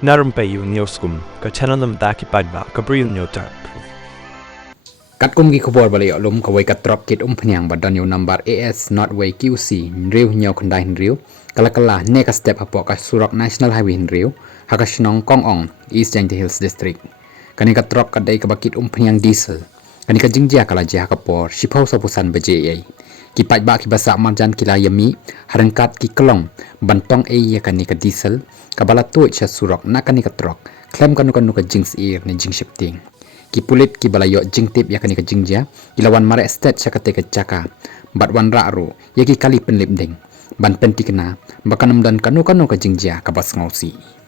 Na Rympei U ka channel nabynta ki paidbah ka Bri U Hynñiewtrep. Kat kum gi khobor bali olum ka wei kat trok kit umphniang badan yo number AS not wei QC nriu nyaw khandai nriu kala ne ka step hapo ka surok national highway nriu hakashnong Kongong East Jaintia Hills district kani ka trok ka dai ka bakit umphniang diesel kani ka jingjia kala jia ka por shipau sapusan baje ai ki paidbah ki basa marjan Kylla yami harangkat ki kelong bantong ai kani ka diesel ka bala tu cha surok na kani ka trok klem kanu ka jings ir ni jing shifting ki pulit ki balayo jingtip ya kani ka jingja ilawan mare estate sakate ka caka bat wan ru ya ki kali penlip ding ban pentikna bakanam dan kanu ka jingja ka bas ngausi.